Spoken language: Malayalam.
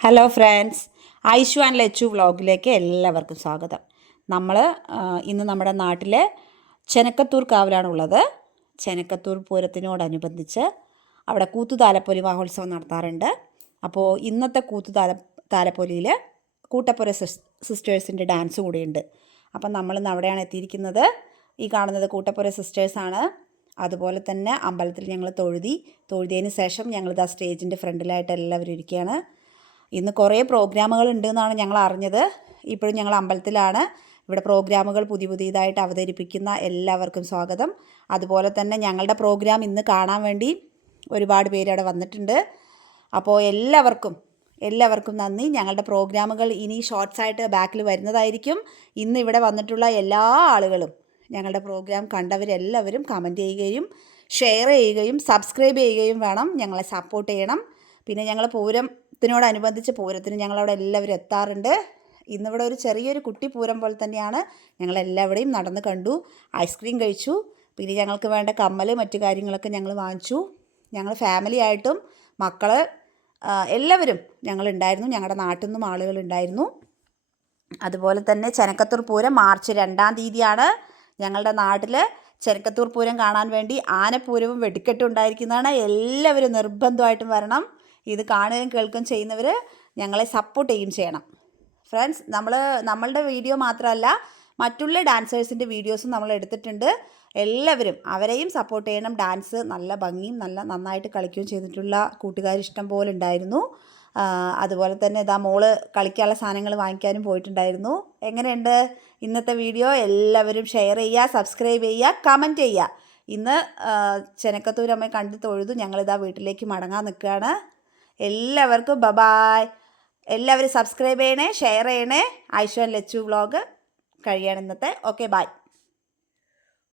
Hello friends, Aishu and Lachu വ്ളോഗിലേക്ക് എല്ലാവർക്കും സ്വാഗതം. നമ്മൾ ഇന്ന് നമ്മുടെ നാട്ടിലെ ചെനക്കത്തൂർ കാവിലാണുള്ളത്. ചെനക്കത്തൂർ പൂരത്തിനോടനുബന്ധിച്ച് അവിടെ കൂത്തുതാലപ്പൊലി മഹോത്സവം നടത്താറുണ്ട്. അപ്പോൾ ഇന്നത്തെ താലപ്പൊലിയിൽ കൂട്ടപ്പുര സിസ്റ്റേഴ്സിൻ്റെ ഡാൻസ് കൂടിയുണ്ട്. അപ്പം നമ്മളിന്ന് അവിടെയാണ് എത്തിയിരിക്കുന്നത്. ഈ കാണുന്നത് കൂട്ടപ്പുര സിസ്റ്റേഴ്സാണ്. അതുപോലെ തന്നെ അമ്പലത്തിൽ ഞങ്ങൾ തൊഴുതിയതിന് ശേഷം ഞങ്ങളിതാ സ്റ്റേജിൻ്റെ ഫ്രണ്ടിലായിട്ട് എല്ലാവരും ഇരിക്കുകയാണ്. ഇന്ന് കുറേ പ്രോഗ്രാമുകൾ ഉണ്ടെന്നാണ് ഞങ്ങൾ അറിഞ്ഞത്. ഇപ്പോഴും ഞങ്ങൾ അമ്പലത്തിലാണ്. ഇവിടെ പ്രോഗ്രാമുകൾ പുതിയതായിട്ട് അവതരിപ്പിക്കുന്ന എല്ലാവർക്കും സ്വാഗതം. അതുപോലെ തന്നെ ഞങ്ങളുടെ പ്രോഗ്രാം ഇന്ന് കാണാൻ വേണ്ടി ഒരുപാട് പേര് അവിടെ വന്നിട്ടുണ്ട്. അപ്പോൾ എല്ലാവർക്കും നന്ദി. ഞങ്ങളുടെ പ്രോഗ്രാമുകൾ ഇനി ഷോർട്സായിട്ട് ബാക്കിൽ വരുന്നതായിരിക്കും. ഇന്ന് ഇവിടെ വന്നിട്ടുള്ള എല്ലാ ആളുകളും ഞങ്ങളുടെ പ്രോഗ്രാം കണ്ടവരെല്ലാവരും കമൻറ്റ് ചെയ്യുകയും ഷെയർ ചെയ്യുകയും സബ്സ്ക്രൈബ് ചെയ്യുകയും വേണം. ഞങ്ങളെ സപ്പോർട്ട് ചെയ്യണം. പിന്നെ ഞങ്ങൾ പൂരത്തിനോടനുബന്ധിച്ച് പൂരത്തിന് ഞങ്ങളവിടെ എല്ലാവരും എത്താറുണ്ട്. ഇന്നിവിടെ ഒരു ചെറിയൊരു കുട്ടി പൂരം പോലെ തന്നെയാണ്. ഞങ്ങളെല്ലാവിടെയും നടന്ന് കണ്ടു, ഐസ്ക്രീം കഴിച്ചു. പിന്നെ ഞങ്ങൾക്ക് വേണ്ട കമ്മൽ മറ്റു കാര്യങ്ങളൊക്കെ ഞങ്ങൾ വാങ്ങിച്ചു. ഞങ്ങൾ ഫാമിലി ആയിട്ടും മക്കൾ എല്ലാവരും ഞങ്ങളുണ്ടായിരുന്നു. ഞങ്ങളുടെ നാട്ടിൽ നിന്നും ആളുകളുണ്ടായിരുന്നു. അതുപോലെ തന്നെ ചെനക്കത്തൂർ പൂരം മാർച്ച് 2-ാം തീയതിയാണ്. ഞങ്ങളുടെ നാട്ടിൽ ചെനക്കത്തൂർ പൂരം കാണാൻ വേണ്ടി ആനപ്പൂരവും വെടിക്കെട്ടും ഉണ്ടായിരിക്കുന്നതാണ്. എല്ലാവരും നിർബന്ധമായിട്ടും വരണം. ഇത് കാണുകയും കേൾക്കുകയും ചെയ്യുന്നവർ ഞങ്ങളെ സപ്പോർട്ട് ചെയ്യണം. ഫ്രണ്ട്സ്, നമ്മളുടെ വീഡിയോ മാത്രമല്ല മറ്റുള്ള ഡാൻസേഴ്സിൻ്റെ വീഡിയോസും നമ്മൾ എടുത്തിട്ടുണ്ട്. എല്ലാവരും അവരെയും സപ്പോർട്ട് ചെയ്യണം. ഡാൻസ് നല്ല ഭംഗിയും നന്നായിട്ട് കളിക്കുകയും ചെയ്തിട്ടുള്ള കൂട്ടുകാർ ഇഷ്ടം പോലെ ഉണ്ടായിരുന്നു. അതുപോലെ തന്നെ ഇതാ മോള് കളിക്കാനുള്ള സാധനങ്ങൾ വാങ്ങിക്കാനും പോയിട്ടുണ്ടായിരുന്നു. എങ്ങനെയുണ്ട് ഇന്നത്തെ വീഡിയോ? എല്ലാവരും ഷെയർ ചെയ്യുക, സബ്സ്ക്രൈബ് ചെയ്യുക, കമൻറ്റ് ചെയ്യുക. ഇന്ന് ചെനക്കത്തൂരമ്മയെ കണ്ട് തൊഴുതു ഞങ്ങളിതാ വീട്ടിലേക്ക് മടങ്ങാൻ നിൽക്കുകയാണ്. എല്ലാവർക്കും ബബായ്. എല്ലാവരും സബ്സ്ക്രൈബ് ചെയ്യണേ, ഷെയർ ചെയ്യണേ. ഐഷു ആൻഡ് ലച്ചു വ്ളോഗ് കഴിയാണ് ഇന്നത്തെ. Okay, by.